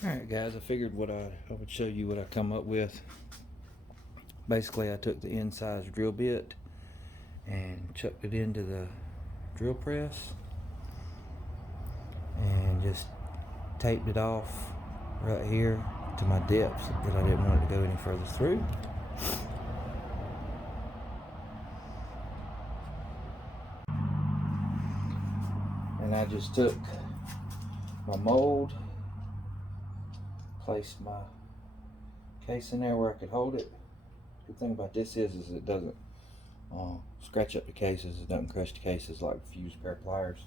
Alright guys, I figured I would show you what I come up with. Basically I took the in-size drill bit and chucked it into the drill press and just taped it off right here to my depth because I didn't want it to go any further through. And I just took my mold, placed my case in there where I could hold it. The thing about this is it doesn't scratch up the cases, it doesn't crush the cases like if you use a pair of pliers.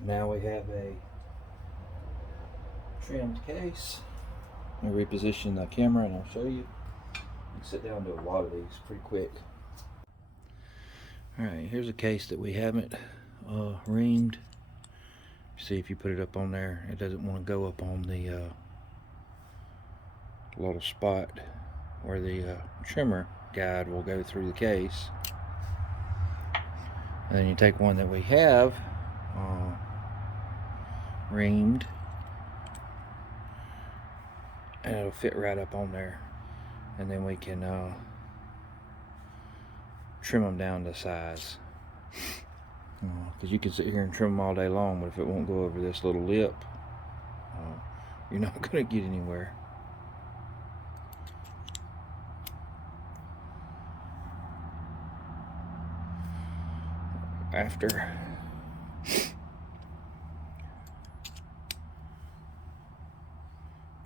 Now we have a trimmed case. I'll reposition the camera and I'll show you. You can sit down and do a lot of these pretty quick. Alright, here's a case that we haven't reamed. See, if you put it up on there, it doesn't want to go up on the little spot where the trimmer guide will go through the case. And then you take one that we have reamed, and it'll fit right up on there, and then we can trim them down to size, because you can sit here and trim them all day long, but if it won't go over this little lip, you're not going to get anywhere. After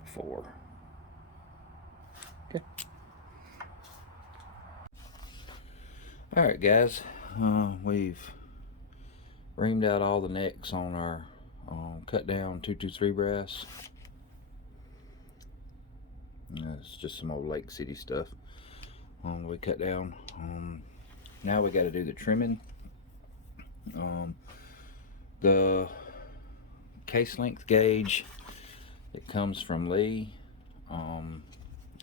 before. Okay. Alright guys, we've reamed out all the necks on our cut down 223 brass. It's just some old Lake City stuff we cut down. Now we got to do the trimming. The case length gauge, it comes from Lee.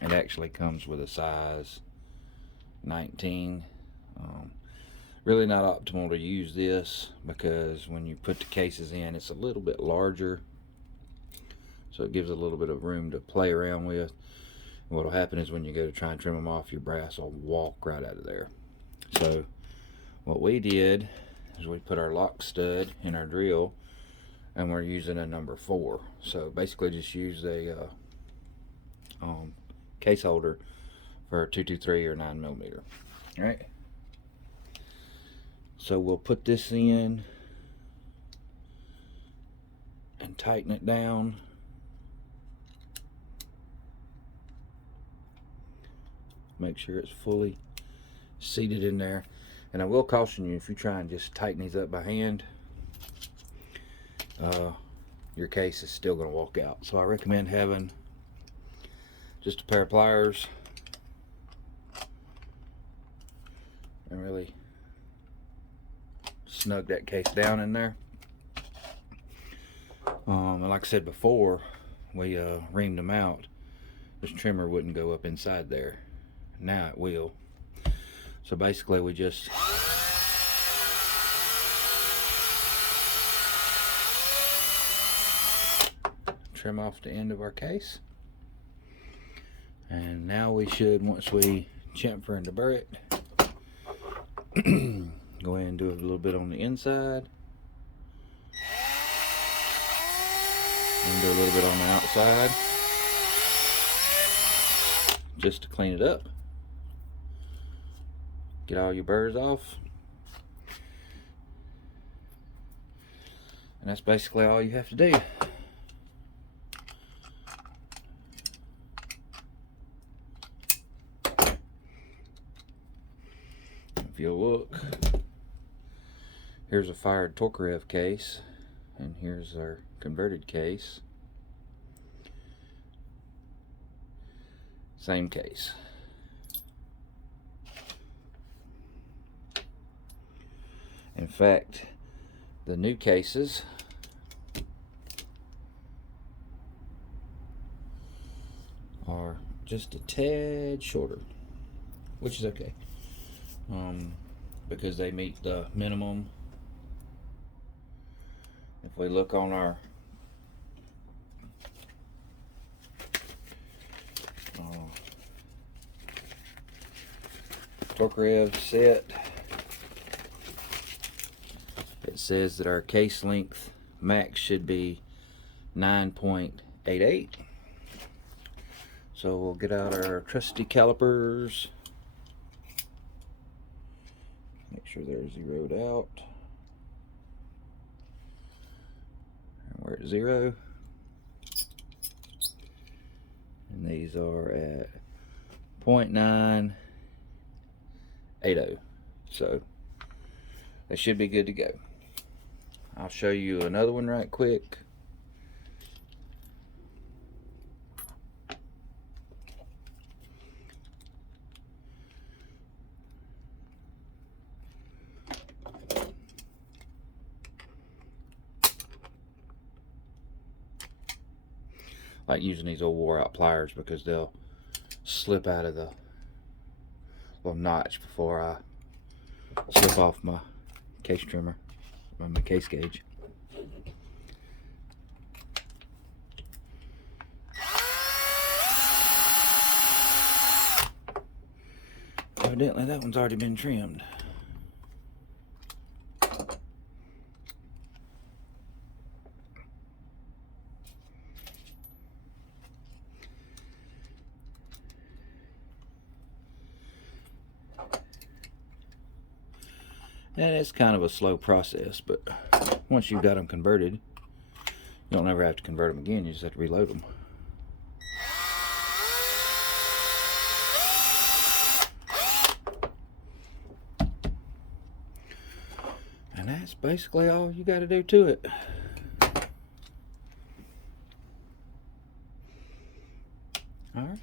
It actually comes with a size 19. Really not optimal to use this because when you put the cases in, it's a little bit larger, so it gives a little bit of room to play around with. And what will happen is when you go to try and trim them off, your brass will walk right out of there. So what we did is we put our lock stud in our drill, and we're using a number 4. So basically just use a case holder for a 223 or 9mm. All right, so we'll put this in and tighten it down. Make sure it's fully seated in there. And I will caution you, if you try and just tighten these up by hand, your case is still going to walk out. So I recommend having just a pair of pliers and really snug that case down in there. And like I said before, we reamed them out. This trimmer wouldn't go up inside there. Now it will. So basically we just trim off the end of our case, and now we should, once we chamfer and deburr it, go ahead and do a little bit on the inside and do a little bit on the outside just to clean it up. Get all your burrs off, and that's basically all you have to do. If you'll look, here's a fired tokarev case, and here's our converted case. Same case. fact, the new cases are just a tad shorter, which is okay, because they meet the minimum. If we look on our tokarev set, it says that our case length max should be 9.88. So we'll get out our trusty calipers, make sure they're zeroed out, and we're at 0, and these are at 0.980, so they should be good to go. I'll show you another one right quick. I like using these old wore out pliers because they'll slip out of the little notch before I slip off my case trimmer, my case gauge. Evidently that one's already been trimmed. And it's kind of a slow process, but once you've got them converted, you don't ever have to convert them again, you just have to reload them. And that's basically all you got to do to it. All right.